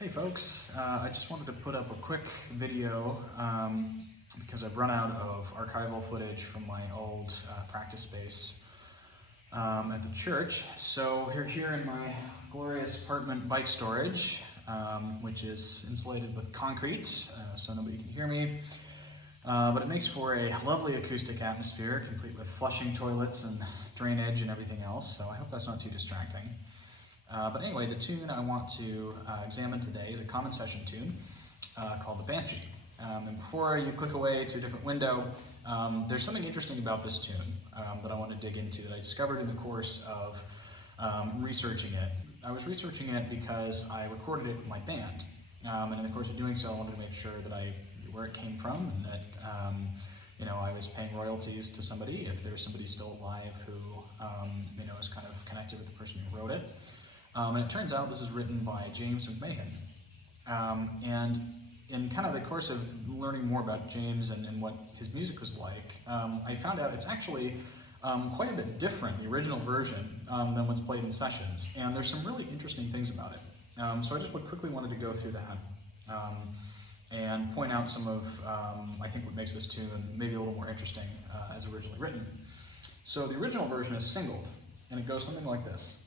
Hey folks, I just wanted to put up a quick video because I've run out of archival footage from my old practice space at the church. So we're here in my glorious apartment bike storage, which is insulated with concrete, so nobody can hear me. But it makes for a lovely acoustic atmosphere, complete with flushing toilets and drainage and everything else, so I hope that's not too distracting. But anyway, the tune I want to examine today is a common session tune called the Banshee. And before you click away to a different window, there's something interesting about this tune that I want to dig into that I discovered in the course of researching it. I was researching it because I recorded it with my band. And in the course of doing so, I wanted to make sure that I knew where it came from and that I was paying royalties to somebody, if there's somebody still alive who is kind of connected with the person who wrote it. And it turns out this is written by James McMahon. And in kind of the course of learning more about James and what his music was like, I found out it's actually quite a bit different, the original version, than what's played in sessions. And there's some really interesting things about it. So I just quickly wanted to go through that and point out some of, I think, what makes this tune maybe a little more interesting as originally written. So the original version is singled, and it goes something like this.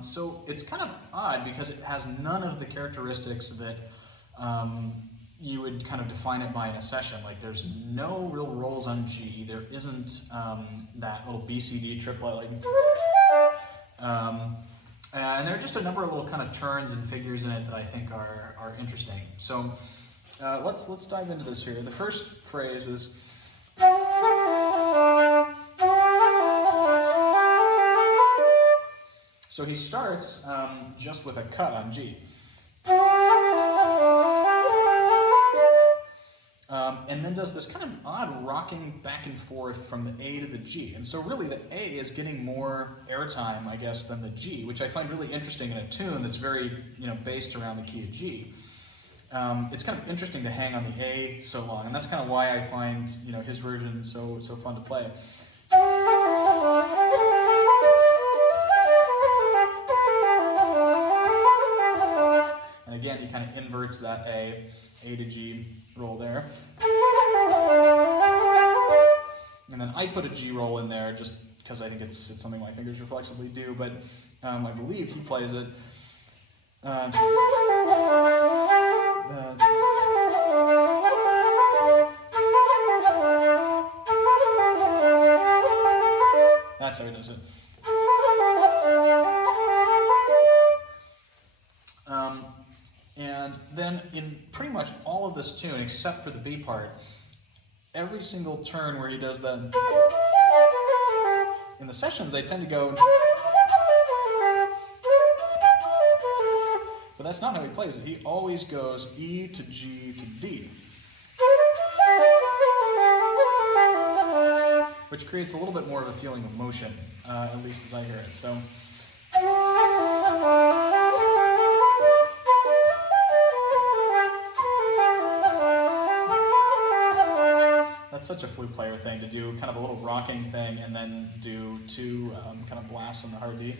So it's kind of odd because it has none of the characteristics that you would kind of define it by in a session. Like there's no real rolls on G, there isn't that little BCD triplet like, and there are just a number of little kind of turns and figures in it that I think are interesting. So let's dive into this here. The first phrase is so he starts just with a cut on G. And then does this kind of odd rocking back and forth from the A to the G. And so really the A is getting more airtime, I guess, than the G, which I find really interesting in a tune that's very, based around the key of G. It's kind of interesting to hang on the A so long, and that's kind of why I find, his version so fun to play. Again, he kind of inverts that A to G roll there. And then I put a G roll in there just because I think it's something my fingers reflexively do, but I believe he plays it. That's how he does it. And then in pretty much all of this tune, except for the B part, every single turn where he does that, in the sessions they tend to go, but that's not how he plays it. He always goes E to G to D, which creates a little bit more of a feeling of motion, at least as I hear it. So. That's such a flute player thing to do, kind of a little rocking thing, and then do two kind of blasts on the hard D.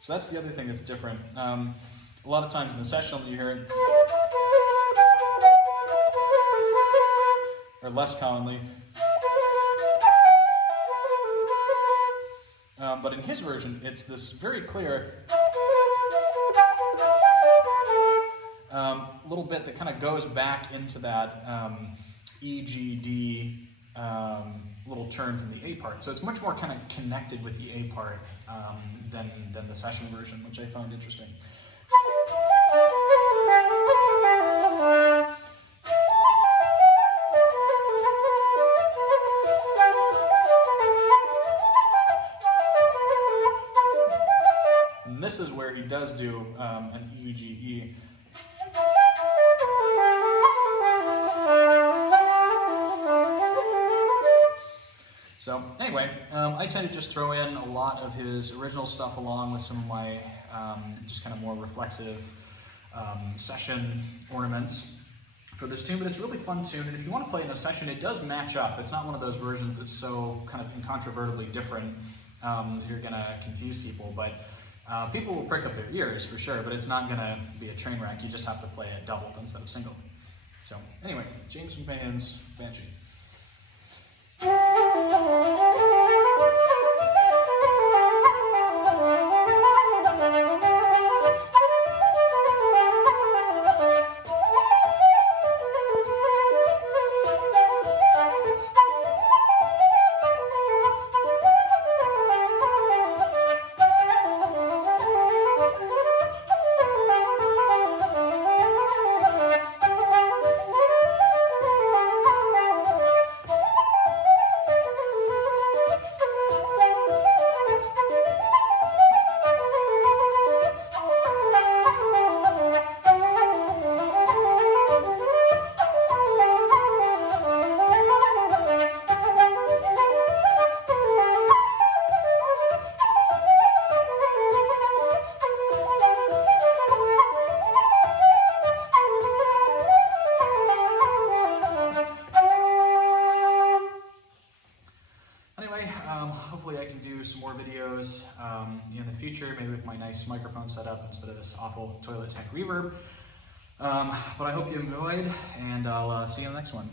So that's the other thing that's different. A lot of times in the session you hear it, or less commonly. But in his version, it's this very clear little bit that kind of goes back into that E, G, D little turn from the A part. So it's much more kind of connected with the A part than the session version, which I found interesting. And this is where he does do an E, G, E. So anyway, I tend to just throw in a lot of his original stuff along with some of my just kind of more reflexive session ornaments for this tune, but it's a really fun tune, and if you want to play it in a session, it does match up. It's not one of those versions that's so kind of incontrovertibly different you're going to confuse people, but people will prick up their ears for sure, but it's not going to be a train wreck. You just have to play it doubled instead of single. So anyway, James McMahon's Banshee. Hopefully I can do some more videos in the future, maybe with my nice microphone setup instead of this awful Toilet Tech reverb. But I hope you enjoyed, and I'll see you in the next one.